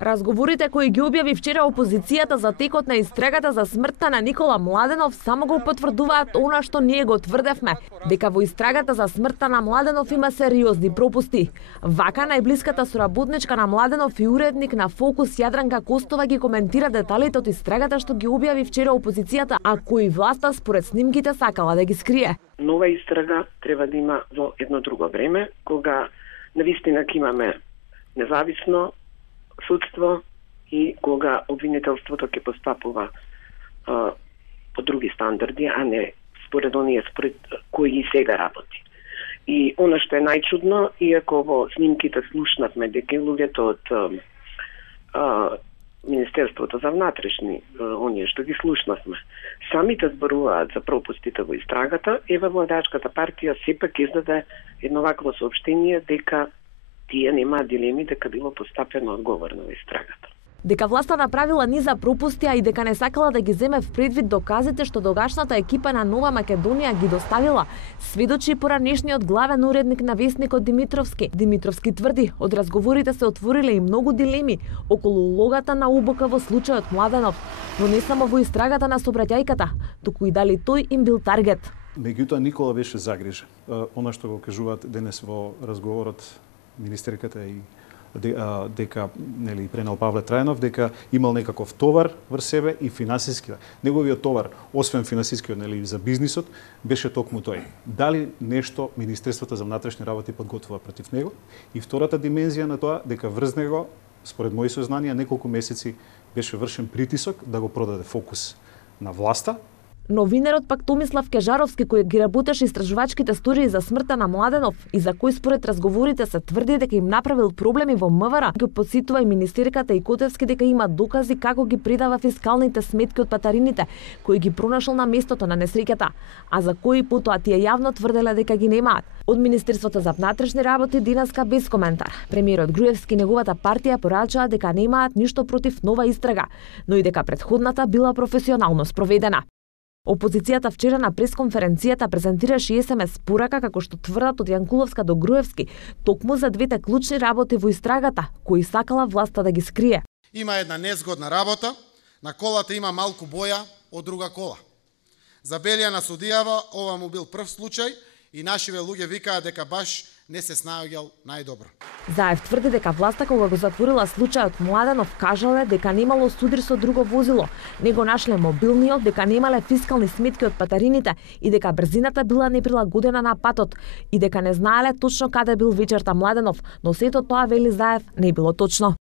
Разговорите кои ги објави вчера опозицијата за текот на истрагата за смртта на Никола Младенов само го потврдуваат она што ние го тврдевме, дека во истрагата за смртта на Младенов има сериозни пропусти. Вака најблиската соработничка на Младенов и уредник на Фокус Јадранка Костова ги коментира деталите од истрагата што ги објави вчера опозицијата, а кои власта според снимките сакала да ги скрие. Нова истрага треба да има во едно друго време, кога навистина ќе имаме независно судство и кога обвинителството ќе постапува по други стандарди, а не според оние според кои и сега работи. И она што е најчудно, иако во снимките слушнавме дека луѓето од Министерството за внатрешни, оние што ги слушнавме, самите зборуваат за пропустите во истрагата, ева владачката партија сепак издаде едно вакво соопштение дека тие немаат дилеми дека било постапено одговорно во истрагата. Дека власта направила низа пропусти, а и дека не сакала да ги земе в предвид доказите што тогашната екипа на Нова Македонија ги доставила, сведочи поранешниот главен уредник на весникот Димитровски. Димитровски тврди, од разговорите се отвориле и многу дилеми околу улогата на УБК во случајот Младенов, но не само во истрагата на сообраќајката, туку и дали тој им бил таргет. Меѓутоа Никола беше загрижен. Она што го кажуваат денес во разговорот министерката и дека нели Пренал Павле Трајнов дека имал некаков товар врз себе и финансиски. Неговиот товар, освен финансискиот нели за бизнисот, беше токму тој. Дали нешто Министерството за внатрешни работи подготвува против него? И втората димензија на тоа дека врз него, според мои сознанија, неколку месеци беше вршен притисок да го продаде Фокус на власта. Новинерот пак Томислав Кежаровски, кој ги работеше истражувачките студии за смртта на Младенов и за кој според разговорите се тврди дека им направил проблеми во МВР, го подсетува и министерката и Котевски дека има докази како ги предава фискалните сметки од патарините, кои ги пронашол на местото на несреќата, а за кои потоа тие јавно тврделе дека ги немаат. Од Министерството за внатрешни работи денеска без коментар. Премиерот Груевски и неговата партија порачаа дека немаат ништо против нова истрага, но и дека претходната била професионално спроведена. Опозицијата вчера на пресконференцијата презентираше СМС порака како што тврдат од Јанкуловска до Груевски, токму за двете клучни работи во истрагата, кои сакала власта да ги скрие. Има една незгодна работа, на колата има малку боја од друга кола. За Белија на судијава ова му бил прв случај и нашиве луѓе викаат дека баш не се снаоѓал најдобро. Заев тврди дека власта кога го затворила случајот Младенов кажале дека немало судир со друго возило, него нашле мобилниот, дека немале фискални сметки од патарините и дека брзината била неприлагодена на патот и дека не знаеле точно каде бил вечерта Младенов, но сето тоа, вели Заев, не било точно.